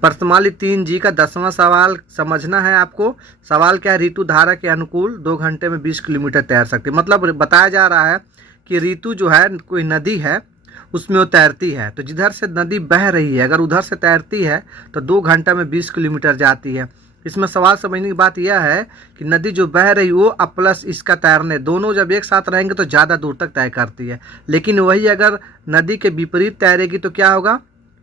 प्रश्नावली 3G का 10वां सवाल समझना है आपको। सवाल क्या है, ऋतु धारा के अनुकूल 2 घंटे में 20 किलोमीटर तैर सकती है। मतलब बताया जा रहा है कि ऋतु जो है कोई नदी है उसमें वो तैरती है, तो जिधर से नदी बह रही है अगर उधर से तैरती है तो 2 घंटा में 20 किलोमीटर जाती है। इसमें सवाल समझने की बात यह है कि नदी जो बह रही वो और प्लस इसका तैरने दोनों जब एक साथ रहेंगे तो ज़्यादा दूर तक तय करती है। लेकिन वही अगर नदी के विपरीत तैरेगी तो क्या होगा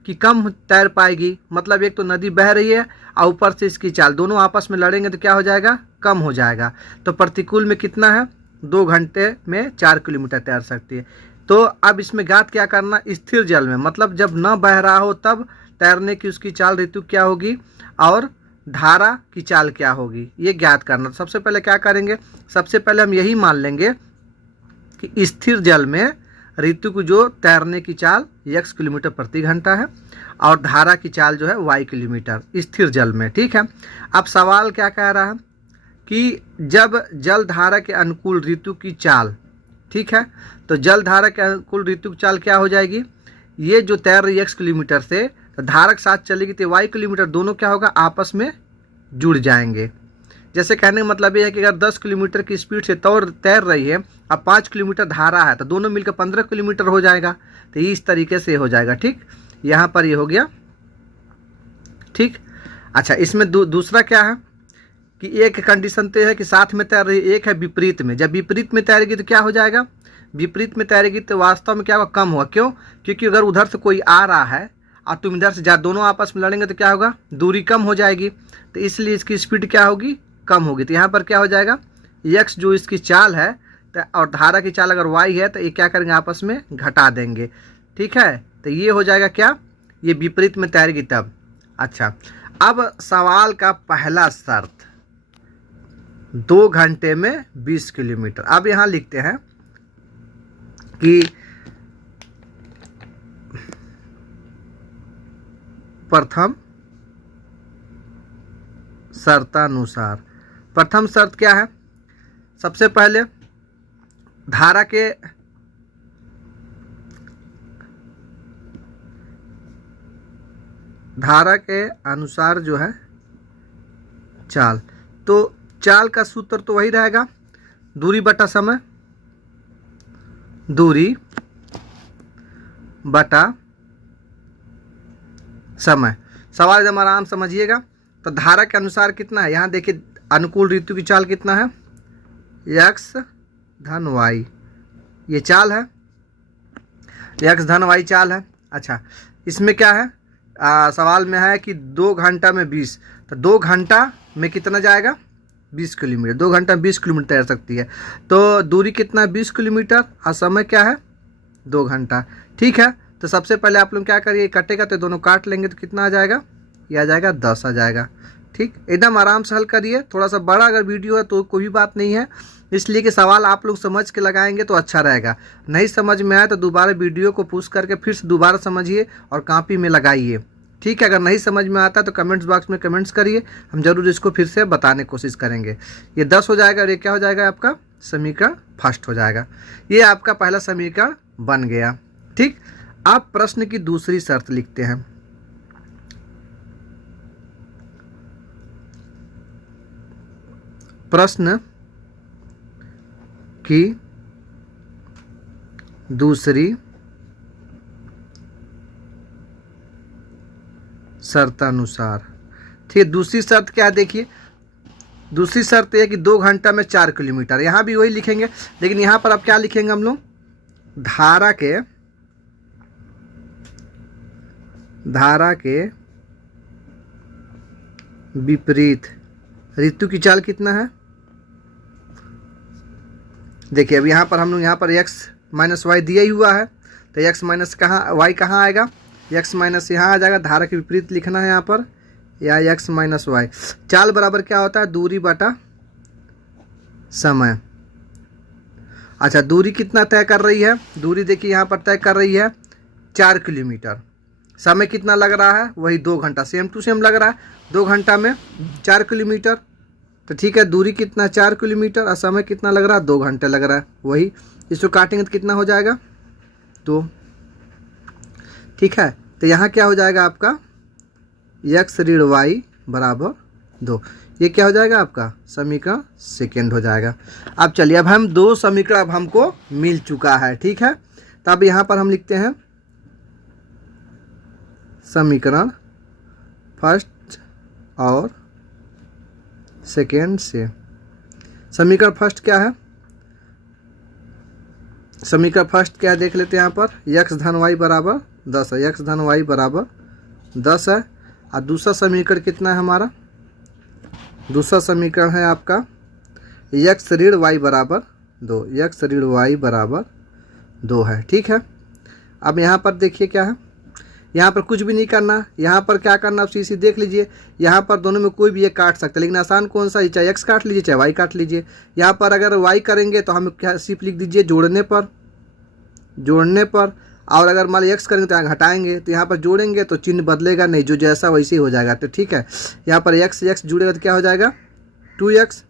कि कम तैर पाएगी। मतलब एक तो नदी बह रही है और ऊपर से इसकी चाल, दोनों आपस में लड़ेंगे तो क्या हो जाएगा, कम हो जाएगा। तो प्रतिकूल में कितना है, 2 घंटे में 4 किलोमीटर तैर सकती है। तो अब इसमें ज्ञात क्या करना, स्थिर जल में मतलब जब न बह रहा हो तब तैरने की उसकी चाल ऋतु क्या होगी और धारा की चाल क्या होगी, ये ज्ञात करना। सबसे पहले क्या करेंगे, सबसे पहले हम यही मान लेंगे कि स्थिर जल में ऋतु को जो तैरने की चाल x किलोमीटर प्रति घंटा है और धारा की चाल जो है y किलोमीटर स्थिर जल में। ठीक है, अब सवाल क्या कह रहा है कि जब जल धारा के अनुकूल ऋतु की चाल, ठीक है, तो जल धारा के अनुकूल ऋतु की चाल क्या हो जाएगी, ये जो तैर रही x किलोमीटर से तो धारा के साथ चलेगी तो y किलोमीटर, दोनों क्या होगा आपस में जुड़ जाएंगे। जैसे कहने का मतलब ये है कि अगर 10 किलोमीटर की स्पीड से तैर रही है अब 5 किलोमीटर धारा है तो दोनों मिलकर 15 किलोमीटर हो जाएगा। तो इस तरीके से हो जाएगा। ठीक, यहाँ पर ये हो गया। ठीक, अच्छा इसमें दूसरा क्या है कि एक कंडीशन तो है कि साथ में तैर रही है, एक है विपरीत में। जब विपरीत में तैरेगी तो क्या हो जाएगा, विपरीत में तैरेगी तो वास्तव में क्या होगा, कम होगा। क्यों, क्योंकि अगर उधर से कोई आ रहा है और तुम इधर से जा, दोनों आपस में लड़ेंगे तो क्या होगा, दूरी कम हो जाएगी। तो इसलिए इसकी स्पीड क्या होगी, कम होगी। तो यहाँ पर क्या हो जाएगा, x जो इसकी चाल है और धारा की चाल अगर y है तो ये क्या करेंगे, आपस में घटा देंगे। ठीक है, तो ये हो जाएगा क्या, ये विपरीत में तैरेगी तब। अच्छा, अब सवाल का पहला शर्त 2 घंटे में 20 किलोमीटर। अब यहाँ लिखते हैं कि प्रथम शर्तानुसार, प्रथम शर्त क्या है, सबसे पहले धारा के अनुसार जो है चाल, तो चाल का सूत्र तो वही रहेगा, दूरी बटा समय, दूरी बटा समय। सवाल एकदम आराम समझिएगा। तो धारा के अनुसार कितना है, यहाँ देखिए अनुकूल ऋतु की चाल कितना है, x धन y, ये चाल है, x धन y चाल है। अच्छा, इसमें क्या है, सवाल में है कि 2 घंटा में 20, तो 2 घंटा में कितना जाएगा, 20 किलोमीटर। 2 घंटा 20 किलोमीटर तैर सकती है। तो दूरी कितना है, 20 किलोमीटर और समय क्या है, 2 घंटा। ठीक है, तो सबसे पहले आप लोग क्या करिए, कटेगा तो दोनों काट लेंगे तो कितना आ जाएगा, ये आ जाएगा 10 आ जाएगा। ठीक, एकदम आराम से हल करिए। थोड़ा सा बड़ा अगर वीडियो है तो कोई बात नहीं है, इसलिए कि सवाल आप लोग समझ के लगाएंगे तो अच्छा रहेगा। नहीं समझ में आए तो दोबारा वीडियो को पॉज करके फिर से दोबारा समझिए और कॉपी में लगाइए। ठीक है, अगर नहीं समझ में आता तो कमेंट्स बॉक्स में कमेंट्स करिए, हम जरूर इसको फिर से बताने की कोशिश करेंगे। ये 10 हो जाएगा और ये क्या हो जाएगा, आपका समीकरण फर्स्ट हो जाएगा। ये आपका पहला समीकरण बन गया। ठीक, आप प्रश्न की दूसरी शर्त लिखते हैं। प्रश्न की दूसरी शर्तानुसार। ठीक है, दूसरी शर्त क्या है, देखिए दूसरी शर्त है कि 2 घंटा में 4 किलोमीटर। यहाँ भी वही लिखेंगे, लेकिन यहाँ पर अब क्या लिखेंगे हम लोग, धारा के विपरीत ऋतु की चाल कितना है। देखिए अब यहाँ पर हम लोग यहाँ पर x माइनस वाई दिया ही हुआ है, तो x माइनस कहाँ, y कहाँ आएगा, x माइनस यहाँ आ जाएगा। धारा के विपरीत लिखना है यहाँ पर, या x माइनस वाई। चाल बराबर क्या होता है, दूरी बटा समय। अच्छा, दूरी कितना तय कर रही है, दूरी देखिए यहाँ पर तय कर रही है 4 किलोमीटर। समय कितना लग रहा है, वही 2 घंटा, सेम टू सेम लग रहा है, 2 घंटा में 4 किलोमीटर। तो ठीक है, दूरी कितना 4 किलोमीटर और समय कितना लग रहा है, 2 घंटे लग रहा है, वही इसको काटेंगे तो कितना हो जाएगा, 2। ठीक है, तो यहाँ क्या हो जाएगा आपका x ऋण y बराबर 2। ये क्या हो जाएगा आपका समीकरण सेकेंड हो जाएगा। अब चलिए, अब हम दो समीकरण अब हमको मिल चुका है, ठीक है। तो अब यहाँ पर हम लिखते हैं समीकरण फर्स्ट और सेकेंड से। समीकरण फर्स्ट क्या है, समीकरण फर्स्ट क्या है देख लेते हैं। यहाँ पर x धन y बराबर 10 है, x धन y बराबर 10 है। और दूसरा समीकरण कितना है हमारा, दूसरा समीकरण है आपका x ऋण y बराबर 2, x ऋण y बराबर 2 है, ठीक है। अब यहाँ पर देखिए क्या है, यहाँ पर कुछ भी नहीं करना, यहाँ पर क्या करना आप सीधी देख लीजिए। यहाँ पर दोनों में कोई भी एक काट सकता है, लेकिन आसान कौन सा है, चाहे x काट लीजिए चाहे y काट लीजिए। यहाँ पर अगर y करेंगे तो हम क्या सिर्फ लिख दीजिए जोड़ने पर, जोड़ने पर। और अगर मान लीजिए x करेंगे तो यहाँ घटाएंगे, तो यहाँ पर जोड़ेंगे तो चिन्ह बदलेगा नहीं, जो जैसा वैसे ही हो जाएगा। तो ठीक है, यहाँ पर x जुड़ेगा तो क्या हो जाएगा 2x,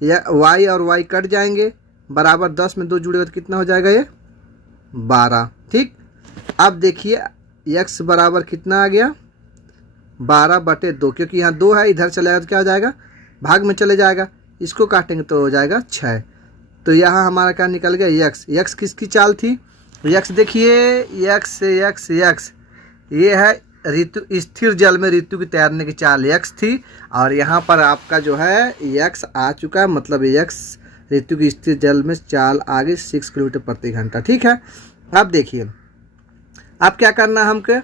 y और y कट जाएंगे बराबर 10 में 2 जुड़ेगा तो कितना हो जाएगा ये 12, ठीक। अब देखिए x बराबर कितना आ गया 12/2, क्योंकि यहाँ 2 है, इधर चलेगा तो क्या हो जाएगा भाग में चले जाएगा, इसको काटेंगे तो हो जाएगा 6। तो यहाँ हमारा क्या निकल गया x किसकी चाल थी, x देखिए x ये है ऋतु, स्थिर जल में ऋतु की तैरने की चाल x थी। और यहाँ पर आपका जो है x आ चुका है, मतलब x ऋतु की स्थिर जल में चाल आगे 6 किलोमीटर प्रति घंटा, ठीक है। अब देखिए अब क्या करना है हमको,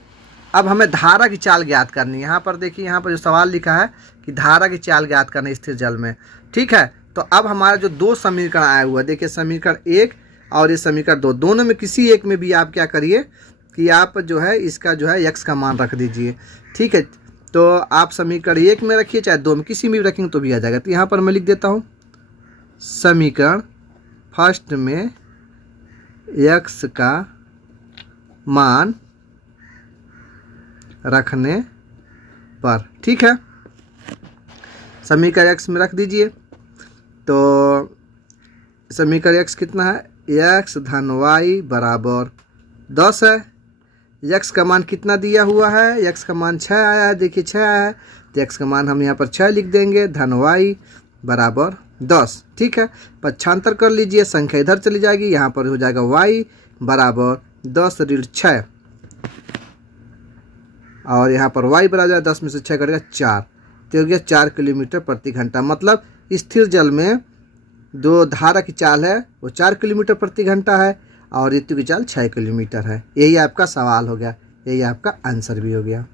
अब हमें धारा की चाल ज्ञात करनी है। यहाँ पर देखिए, यहाँ पर जो सवाल लिखा है कि धारा की चाल ज्ञात करनी स्थिर जल में, ठीक है। तो अब हमारा जो दो समीकरण आया हुआ है, देखिए समीकरण 1 और ये समीकरण 2, दोनों में किसी एक में भी आप क्या करिए कि आप जो है इसका जो है x का मान रख दीजिए, ठीक है। तो आप समीकरण 1 में रखिए चाहे 2 में, किसी में भी रखेंगे तो भी आ जाएगा। तो यहाँ पर मैं लिख देता हूँ समीकरण फर्स्ट में x का मान रखने पर, ठीक है, समीकरण x में रख दीजिए। तो समीकरण x कितना है, x धन y बराबर 10 है। x का मान कितना दिया हुआ है, x का मान 6 आया है, देखिए 6 आया है, तो x का मान हम यहाँ पर 6 लिख देंगे, धन y बराबर 10, ठीक है। पक्षांतर कर लीजिए, संख्या इधर चली जाएगी, यहाँ पर हो जाएगा y बराबर 10 ऋण 6, और यहाँ पर y बराबर 10 में से 6 कटेगा 4, तो हो गया 4 किलोमीटर प्रति घंटा। मतलब स्थिर जल में जो धारा की चाल है वो 4 किलोमीटर प्रति घंटा है और ऋतु की चाल 6 किलोमीटर है। यही आपका सवाल हो गया, यही आपका आंसर भी हो गया।